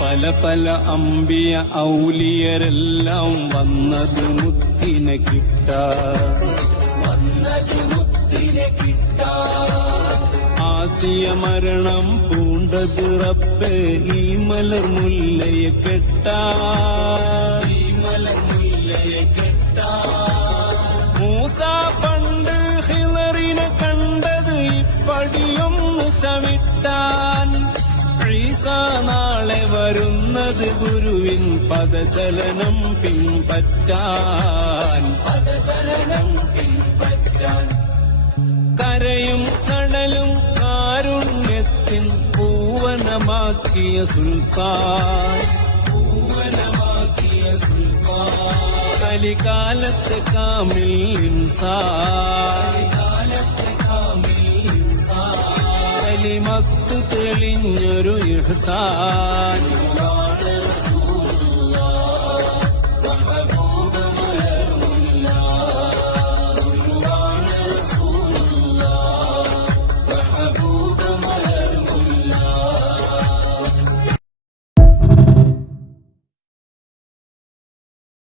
പല പല അമ്പിയ ഔലിയരെല്ലാം വന്നത് മുത്തിനെ ആസിയ മരണം പൂണ്ടത് റബ്ബേ ഈ മലർ മുല്ലയെ മൂസ പണ്ട് ഹിളറിനെ കണ്ടത് ഇപ്പടിയൊന്നു ചവിട്ടാൻ ഈസ നാളെ വരുന്നത് ഗുരുവിൻ പദചലനം പിൻപറ്റാൻ കരയും കടലും കാരുണ്യത്തിൻ പൂവനമാക്കിയ സുൽത്താൻ കലികാലത്തെ കാമിൽ ഇൻസാൻ കലിമത്ത് തെളിഞ്ഞൊരു ഇഹ്സാൻ